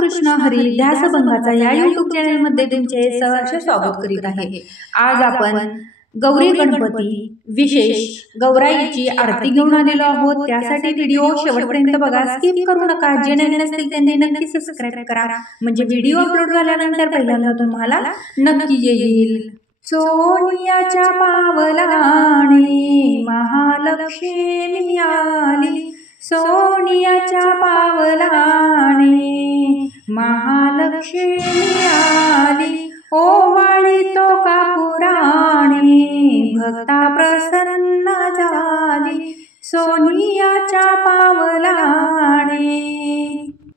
रामकृष्ण हरी ध्यासभंगाचा या YouTube चॅनलमध्ये तुमचे सहर्ष स्वागत करीत आहे। आज आपण गौरी गणपती विशेष गौराईची आरती घेऊन आलेलो आहोत। त्यासाठी व्हिडिओ शेवटपर्यंत बघा, स्किप करू नका। जे नवीन असतील त्यांनी नक्की सबस्क्राइब करा, म्हणजे व्हिडिओ अपलोड झाल्यानंतर पहिल्यांदा तुम्हाला नक्की येईल। सोनियाच्या पावलाने महालक्ष्मी आली, सोनियाच्या पावलाने महालक्ष्मी आली, ओवाळी तो कापुराणे भक्ता प्रसन्न झाली, सोनियाच्या पावलाने।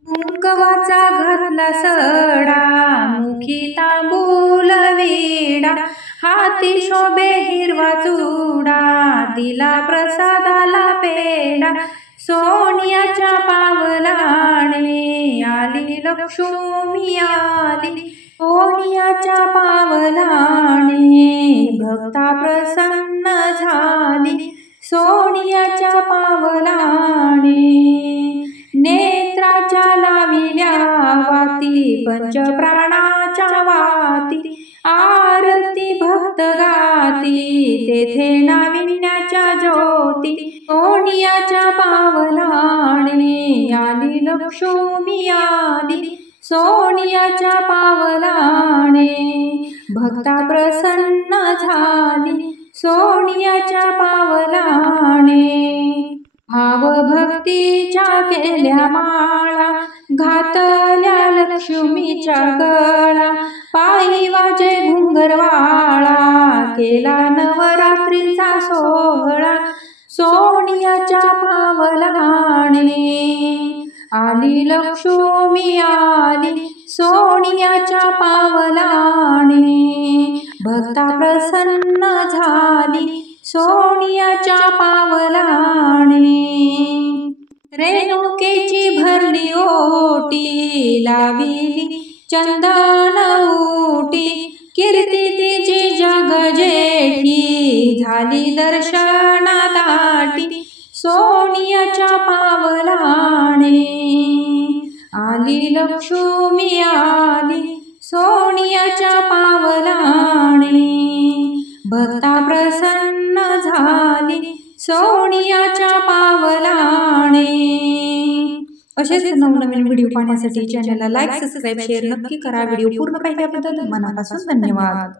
कुंकवाचा घातला सडा, मुखी तांबूल वेडा, हाती शोभे हिरवा चुडा, दिला प्रसादाला पेडा, सोनियाच्या पावलाने आली लक्ष्मी आली, सोनियाच्या पावलाने भक्ता प्रसन्न झाली, सोनियाच्या पावलाने। नेत्राच्या लाविल्या वाती पंचप्राणाच्या वाती, आरती भक्त गाती तेथे नाविन्याच्या ज्योती, सोनियाच्या पावलाने आली लक्ष्मी आली, सोनियाच्या पावलाने भक्ता प्रसन्न झाली, सोनियाच्या पावलाने। भाव भक्तीच्या केल्या माळा, घातल्या लक्ष्मीच्या गळा, पायी वाजे घुंगरवाळा, केला नवरात्रीचा सोहळा, सोनियाच्या पावलाने आली लक्ष्मी आली, सोनियाच्या पावलाने भक्ता प्रसन्न झाली, सोनियाच्या पावलाने। रेणुकेची भरली ओटी, लाविली चंदन उटी, कीर्ती तिची जग जेठी, झाली दर्शनादाटी, सोनियाच्या पावलाने आली लक्ष्मी आली, सोनियाच्या पावलाने भक्ता प्रसन्न झाली, सोनियाच्या पावलाने। असेच नवनवीन व्हिडिओ पाहण्यासाठी चॅनलला लाईक, सबस्क्राइब, शेअर नक्की करा। व्हिडिओ पूर्ण पाहिल्याबद्दल मनापासून धन्यवाद।